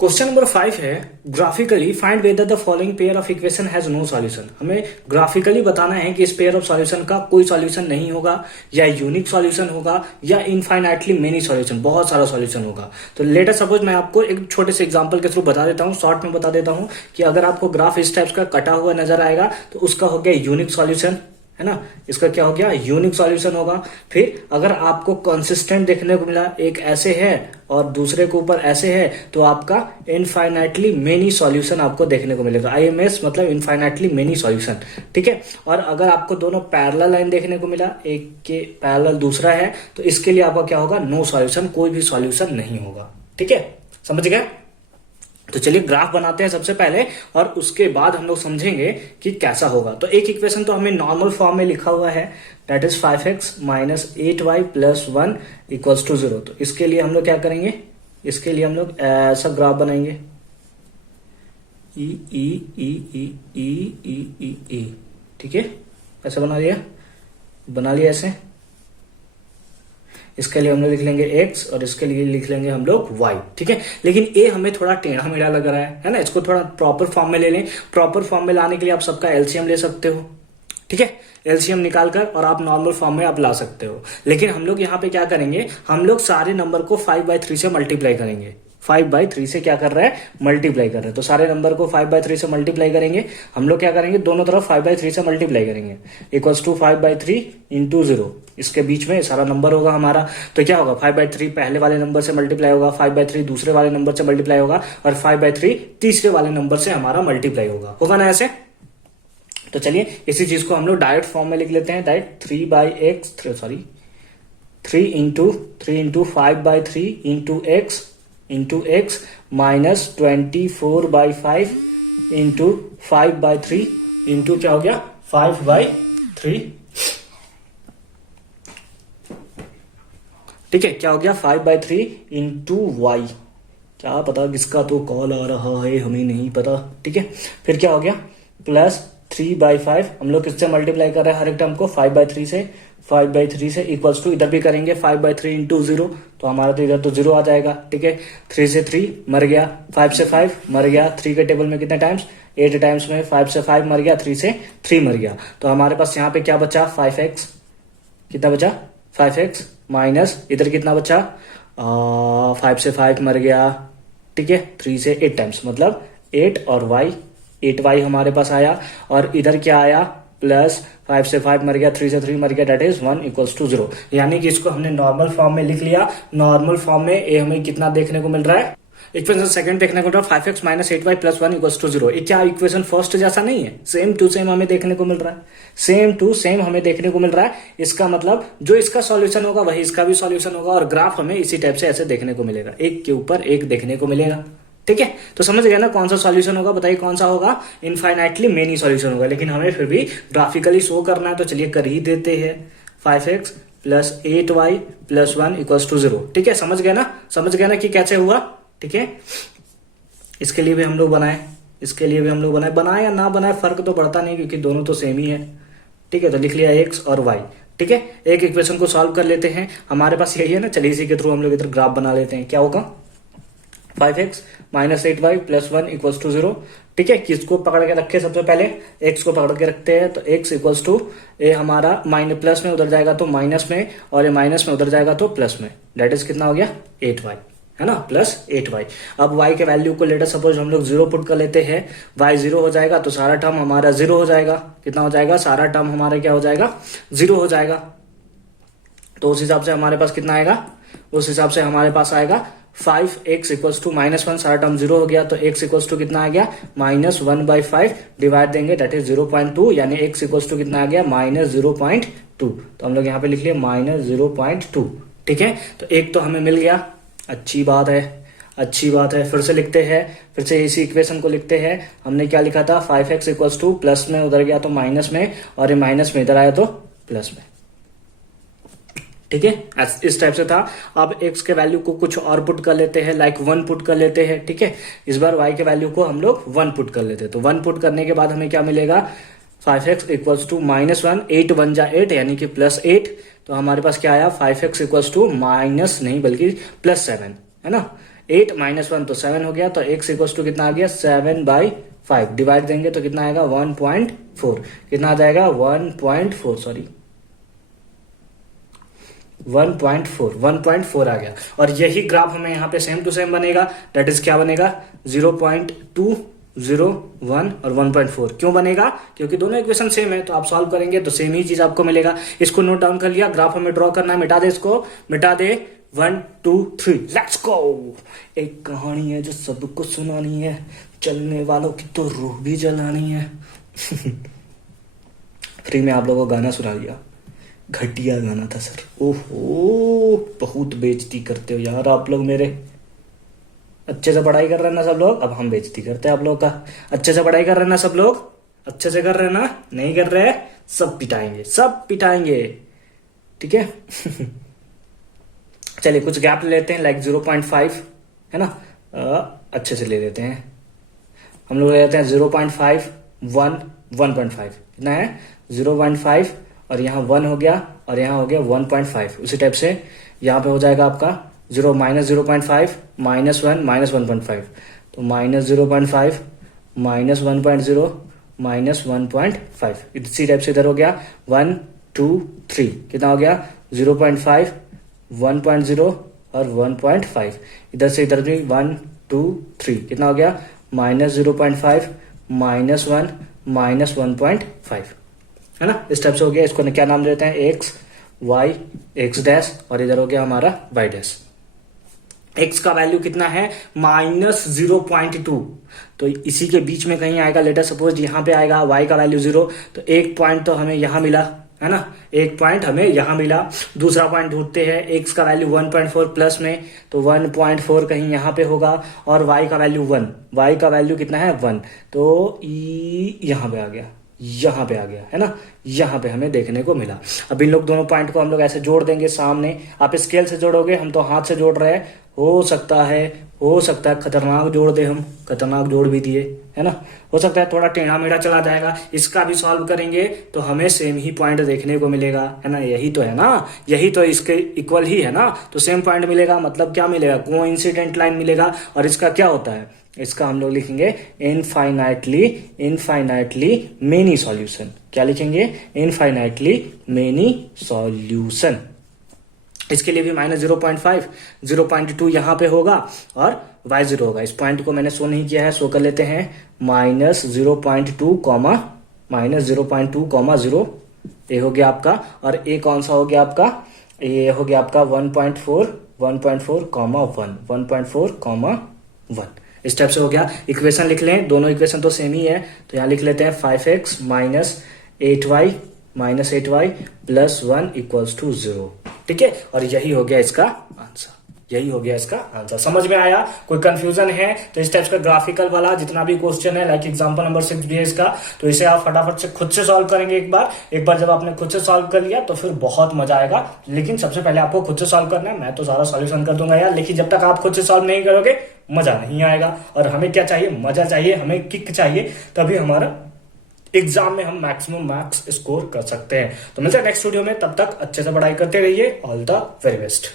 Question number 5 है graphically find whether the following pair of equation has no solution. हमें graphically बताना है कि इस पेयर ऑफ सॉल्यूशन का कोई सॉल्यूशन नहीं होगा या यूनिक सॉल्यूशन होगा या इनफाइनाइटली मेनी सॉल्यूशन, बहुत सारा सॉल्यूशन होगा। तो लेट अस सपोज मैं आपको एक छोटे से एग्जांपल के थ्रू बता देता हूँ, शॉर्ट में बता देता हूँ कि अगर आपको ग्राफ इस टाइप का कटा हुआ नजर आएगा तो उसका हो गया यूनिक सॉल्यूशन, है ना। इसका क्या हो गया, यूनिक सॉल्यूशन होगा। फिर अगर आपको कंसिस्टेंट देखने को मिला, एक ऐसे है और दूसरे के ऊपर ऐसे है, तो आपका इनफाइनाइटली मेनी सॉल्यूशन आपको देखने को मिलेगा। आईएमएस मतलब इनफाइनाइटली मेनी सॉल्यूशन, ठीक है। और अगर आपको दोनों पैरेलल लाइन देखने को मिला, एक के पैरेलल दूसरा है, तो इसके लिए आपका क्या होगा, नो सॉल्यूशन, कोई भी सॉल्यूशन नहीं होगा, ठीक है। समझ गए। तो चलिए ग्राफ बनाते हैं सबसे पहले और उसके बाद हम लोग समझेंगे कि कैसा होगा। तो एक इक्वेशन तो हमें नॉर्मल फॉर्म में लिखा हुआ है, that is 5x minus 8y plus 1 equals to 0। तो इसके लिए हम लोग क्या करेंगे, इसके लिए हम लोग ऐसा ग्राफ बनाएंगे, ई ई ई ई ई ई ई ई, ठीक है। ऐसा बना लिया ऐसे। इसके लिए हम लोग लिख लेंगे x और इसके लिए लिख लेंगे हम लोग y, ठीक है। लेकिन ये हमें थोड़ा टेढ़ा मेढ़ा लग रहा है ना। इसको थोड़ा प्रॉपर फॉर्म में ले लें। प्रॉपर फॉर्म में लाने के लिए आप सबका एलसीएम ले सकते हो, ठीक है। एलसीएम निकालकर और आप नॉर्मल फॉर्म में आप ला सकते हो। लेकिन हम लोग यहाँ पे क्या करेंगे, हम लोग सारे नंबर को 5/3 से मल्टीप्लाई करेंगे। 5/3 से क्या कर रहा है, मल्टीप्लाई कर रहा है। तो सारे नंबर को 5/3 से मल्टीप्लाई करेंगे। हम लोग क्या करेंगे, दोनों तरफ 5/3 से मल्टीप्लाई करेंगे, इक्वल्स टू 5/3 इंटू 0। इसके बीच में सारा नंबर होगा हमारा। तो क्या होगा, 5/3 पहले वाले नंबर से मल्टीप्लाई होगा, 5/3 दूसरे वाले नंबर से मल्टीप्लाई होगा और 5/3 तीसरे वाले नंबर से हमारा मल्टीप्लाई होगा ना ऐसे। तो चलिए इसी चीज को हम लोग डायरेक्ट फॉर्म में लिख लेते हैं। Direct 3 into 5/3 into x minus 24/5 into 5/3 into क्या हो गया 5/3, ठीक है। क्या हो गया 5/3 इंटू y, क्या पता किसका तो कॉल आ रहा है, हमें नहीं पता, ठीक है। फिर क्या हो गया प्लस 3/5, हम लोग किससे मल्टीप्लाई कर रहे हैं हर एक टर्म को, 5/3 से इक्वल्स टू इधर भी करेंगे 5/3 इंटू 0, तो हमारा तो इधर तो 0 आ जाएगा, ठीक है। 3 से 3 मर गया, 5 से 5 मर गया। 3 के टेबल में कितने टाइम्स, 8 टाइम्स में 5 से 5 मर गया, 3 से 3 मर गया। तो हमारे पास यहाँ पे क्या बचा, 5x, कितना बचा 5x माइनस इधर कितना बचा 5 से 5 मर गया, ठीक है। 3 से 8 टाइम्स मतलब 8 और y, 8y हमारे पास आया। और इधर क्या आया प्लस 5 से 5 मर गया, 3 से 3 मर गया, दैट इज 1 इक्वल्स टू 0। यानी कि इसको हमने नॉर्मल फॉर्म में लिख लिया। नॉर्मल फॉर्म में ये हमें कितना देखने को मिल रहा है, इक्वेशन सेकंड देखने को मिल रहा है 5x minus 8y plus 1 equals to 0। ये क्या इक्वेशन फर्स्ट जैसा नहीं है, सेम टू सेम हमें देखने को मिल रहा है, सेम टू सेम हमें देखने को मिल रहा है। इसका मतलब जो इसका सॉल्यूशन होगा वही इसका भी सॉल्यूशन होगा और ग्राफ हमें इसी टाइप से ऐसे देखने को मिलेगा, एक के ऊपर एक देखने को मिलेगा, ठीक है। तो समझ गए ना कौन सा सॉल्यूशन होगा, बताइए कौन सा होगा, इनफाइनाइटली मेनी सॉल्यूशन होगा। लेकिन हमें फिर भी ग्राफिकली शो करना है, तो चलिए कर ही देते हैं। 5x plus 8y plus 1 equals to 0, ठीक है। समझ गए ना कि कैसे हुआ, ठीक है। इसके लिए भी हम लोग बनाए या ना बनाए फर्क तो पड़ता नहीं, क्योंकि दोनों तो सेम ही है, ठीक है। तो लिख लिया x और y, ठीक है। एक इक्वेशन को सॉल्व कर लेते हैं, हमारे पास यही है ना। चलिए इसी के थ्रू हम लोग इधर ग्राफ बना लेते हैं। क्या होगा 5x minus 8y plus 1 equals to 0, ठीक है। किसको पकड़ के रखे, सबसे पहले x को पकड़ के रखते हैं। तो x इक्वल्स टू ये हमारा माइनस प्लस में उधर जाएगा तो माइनस में, और ये माइनस में उधर जाएगा तो प्लस में, दैट इज कितना हो गया 8y, है ना, प्लस 8y। अब y के वैल्यू को लेटर सपोज हम लोग 0 पुट कर लेते हैं, y 0 हो जाएगा तो सारा टर्म हमारा 0 हो जाएगा। कितना हो जाएगा, सारा टर्म हमारा क्या हो जाएगा, 0 हो जाएगा। तो उस हिसाब से हमारे पास कितना आएगा, उस हिसाब से हमारे पास आएगा 5x इक्वल्स टू -1, सारा टर्म 0 हो गया। तो x इक्वल्स टू कितना आ गया -1/5, डिवाइड देंगे दैट इज 0.2, यानी x इक्वल्स टू कितना आ गया -0.2। तो हम लोग यहाँ पे लिख लिए -0.2, ठीक है। तो एक तो हमें मिल गया, अच्छी बात है। फिर से लिखते हैं, फिर से इसी इक्वेशन को लिखते हैं। हमने क्या लिखा था, 5x इक्वल्स टू प्लस में उधर गया तो माइनस में, और ये माइनस में इधर आया तो प्लस में, ठीक है। इस टाइप से था। अब x के वैल्यू को कुछ और पुट कर लेते हैं, लाइक 1 पुट कर लेते हैं, ठीक है। इस बार y के वैल्यू को हम लोग 1 पुट कर लेते हैं। तो 1 पुट करने के बाद हमें क्या मिलेगा, 5x इक्वल्स टू -1, 8 1 जा 8 यानी कि प्लस 8। तो हमारे पास क्या आया, 5x इक्वल्स टू माइनस नहीं बल्कि +7, है ना। 8 माइनस 1 तो 7 हो गया, तो x इक्वल टू कितना आ गया 7/5, डिवाइड देंगे तो कितना आएगा 1.4, कितना आ जाएगा 1.4, सॉरी 1.4 आ गया। और यही ग्राफ हमें यहाँ पे सेम टू सेम बनेगा, दैट इज क्या बनेगा 0.2, 0, 1 और 1.4। क्यों बनेगा? क्योंकि दोनों इक्वेशन सेम है, तो आप सॉल्व करेंगे तो सेम ही चीज आपको मिलेगा। इसको नोट डाउन कर लिया, ग्राफ हमें ड्रॉ करना है, मिटा दे इसको, मिटा दे 1 2 3 लेट्स गो। एक कहानी है जो सबको सुनानी है, चलने वालों की तो रूह भी जलानी है। फ्री में आप लोगों को गाना सुना दिया, घटिया गाना था सर, ओहो बहुत बेइज्जती करते हो यार आप लोग मेरे। अच्छे से पढ़ाई कर रहे हैं ना सब लोग? अब हम बेइज्जती करते हैं आप लोग का। अच्छे से पढ़ाई कर रहे हैं ना सब लोग? अच्छे से कर रहे हैं ना? नहीं कर रहे हैं सब पिटाएंगे, सब पिटाएंगे, ठीक है। चलिए कुछ गैप लेते हैं, लाइक 0.5 है ना, अच्छे से ले लेते हैं हम लोग, ले लेते हैं 0.5 1 1.5, कितना है 0.5 और यहाँ 1 हो गया और यहाँ हो गया 1.5। उसी टाइप से यहाँ पे हो जाएगा आपका 0 माइनस 0.5 माइनस 1 माइनस 1.5, तो माइनस 0.5 माइनस 1.0 माइनस 1.5। इसी टाइप से इधर हो गया 1 2 3, कितना हो गया 0.5 1.0 और 1.5। इधर से इधर भी 1 2 3, कितना हो गया माइनस 0.5 माइनस 1 माइनस 1.5, है ना। इस टाइप से हो गया। इसको क्या नाम देते हैं एक्स वाई एक्स डैश, और इधर हो गया हमारा वाई डैश। x का वैल्यू कितना है -0.2, तो इसी के बीच में कहीं आएगा, लेटर सपोज यहाँ पे आएगा y का वैल्यू 0, तो एक पॉइंट तो हमें यहाँ मिला है ना, एक पॉइंट हमें यहाँ मिला। दूसरा पॉइंट ढूंढते हैं, x का वैल्यू 1.4 प्लस में, तो 1.4 कहीं यहाँ पे होगा, और y का वैल्यू 1, y का वैल्यू कितना है 1, तो यहाँ पे आ गया, यहाँ पे आ गया है ना, यहाँ पे हमें देखने को मिला। अब इन लोग दोनों पॉइंट को हम लोग ऐसे जोड़ देंगे सामने, आप स्केल से जोड़ोगे, हम तो हाथ से जोड़ रहे हैं, हो सकता है खतरनाक जोड़ दे, हम खतरनाक जोड़ भी दिए है ना, हो सकता है थोड़ा टेढ़ा मेढ़ा चला जाएगा। इसका भी सॉल्व करेंगे तो हमें सेम ही पॉइंट देखने को मिलेगा, है ना, यही तो है ना, यही तो इसके इक्वल ही है ना, तो सेम पॉइंट मिलेगा, मतलब क्या मिलेगा कोइंसिडेंट लाइन मिलेगा। और इसका क्या होता है, इसका हम लोग लिखेंगे इनफाइनाइटली मेनी सॉल्यूशन। क्या लिखेंगे? Infinitely many solution. इसके लिए भी -0.5 0.2 यहाँ पे होगा और y0 होगा। इस पॉइंट को मैंने शो नहीं किया है, शो कर लेते हैं -0.2 कॉमा -0.2 ये हो गया आपका, और ए कौन सा हो गया आपका, ये हो गया आपका 1.4 कॉमा 1 इस टाइप से हो गया। इक्वेशन लिख लें, दोनों इक्वेशन तो सेम ही है, तो यहाँ लिख लेते हैं 5x minus 8y plus 1 equals to 0, ठीक है। और यही हो गया इसका आंसर, यही हो गया इसका आंसर। समझ में आया? कोई कंफ्यूजन है तो इस टाइप का ग्राफिकल वाला जितना भी क्वेश्चन है, लाइक एग्जांपल नंबर 6 भी है इसका, तो इसे आप फटाफट से खुद से सॉल्व करेंगे। एक बार जब आपने खुद से सॉल्व कर लिया तो फिर बहुत मजा आएगा, लेकिन सबसे पहले आपको खुद से सॉल्व करना है। मैं तो सारा सॉल्यूशन कर दूंगा यार, लेकिन जब तक आप खुद से सॉल्व नहीं करोगे मजा नहीं आएगा। और हमें क्या चाहिए? मजा चाहिए, हमें किक चाहिए, तभी हमारा एग्जाम में हम मैक्सिमम मार्क्स स्कोर कर सकते हैं। तो मिलते हैं नेक्स्ट वीडियो में, तब तक अच्छे से पढ़ाई करते रहिए। All the very best.